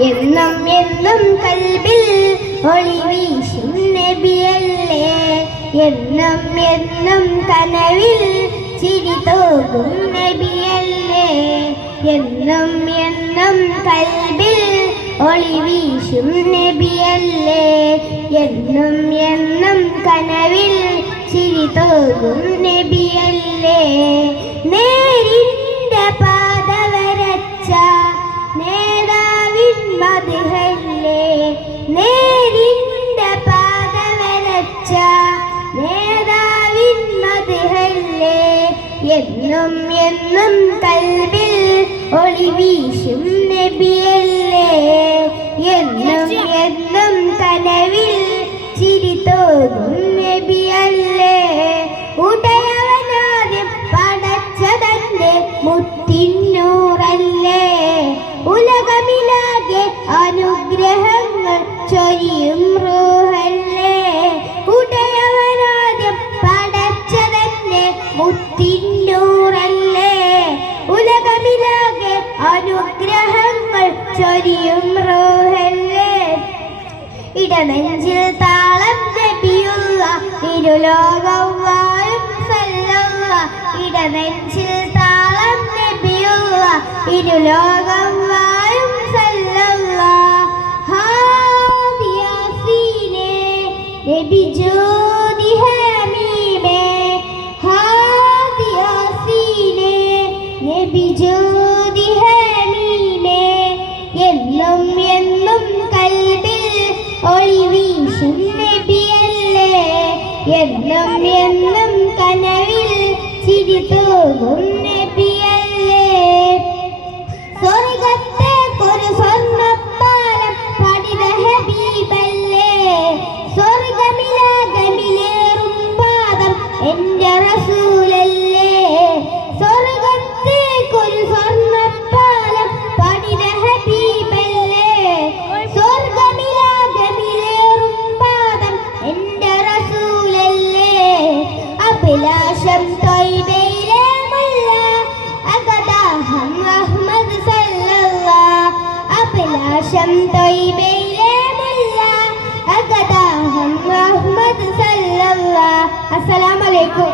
എന്നും എന്നും കൽബിൽ ഒളി വീശും നബിയല്ലേ. എന്നും എന്നും കനവിൽ ചിരി തൂകും നബിയല്ലേ. എന്നും എന്നും കൽബിൽ ഒളി വീശും നബിയല്ലേ. എന്നും എന്നും കനവിൽ ചിരി തൂകും നബിയല്ലേ. നേരിന്റെ പാത വരച്ച നേതാവിൻ മദ്ഹല്ലേ. നേരിന്റെ പാത വരച്ച നേതാവിൻ മദ്ഹല്ലേ. എന്നും എന്നും കൽബിൽ ഒളി വീശും നബിയല്ലേ. എന്നും എന്നും കനവിൽ ചിരി തൂകും നബിയല്ലേ. ഉടയവനാദ്യം പടച്ചതന്റെ മുത്തിന്നൂറല്ലേ. ഉലകമിലാകെ അനുഗ്രഹങ്ങൾ ചൊരിയും റൂഹല്ലേ. ഉടയവനാദ്യം പടച്ചതന്റെ മുത്തിന്നൂറല്ലേ. ഉലകമിലാകെ അനുഗ്രഹങ്ങൾ ചൊരിയും റൂഹല്ലേ. ഇടനെഞ്ചിൽ താളം നബിയുള്ള ഇരുലോകം വാഴും സല്ലല്ലാഹ്. ഇടനെഞ്ചിൽ താളം നബിയുള്ള ഇരുലോകം വാഴും സല്ലല്ലാഹ്. ഹാദി യാസീനെ നബി ജ്യോതി ഹമീമേ. ഹാദി യാസീനെ നബി ജ്യോതി ഹമീമേ. എന്നും എന്നും കൽബിൽ ഒളി വീശും നബിയല്ലേ. എന്നും എന്നും കനവിൽ ചിരി തൂകും നബിയല്ലേ. സ്വർഗത്തേക്കൊരു സ്വർണ്ണപ്പാലം പണിത ഹബീബല്ലേ. സ്വർഗമിലാകമിലേറും പാദം എന്റെ റസൂലല്ലേ. സ്വർഗത്തേക്കൊരു സ്വർണ്ണപ്പാലം പണിത ഹബീബല്ലേ. സ്വർഗമിലാകമിലേറും പാദം എന്റെ റസൂലല്ലേ. അഭിലാഷം ത്വയ്ബയിലെ മുല്ല അഗദാഹം അഹ്മദ് സല്ലല്ലാഹ്. അഭിലാഷം ത്വയ്ബയിലെ മുല്ല അഗദാഹം അഹ്മദ് സല്ലല്ലാഹ്. അസ്സലാമു അലൈക്കും.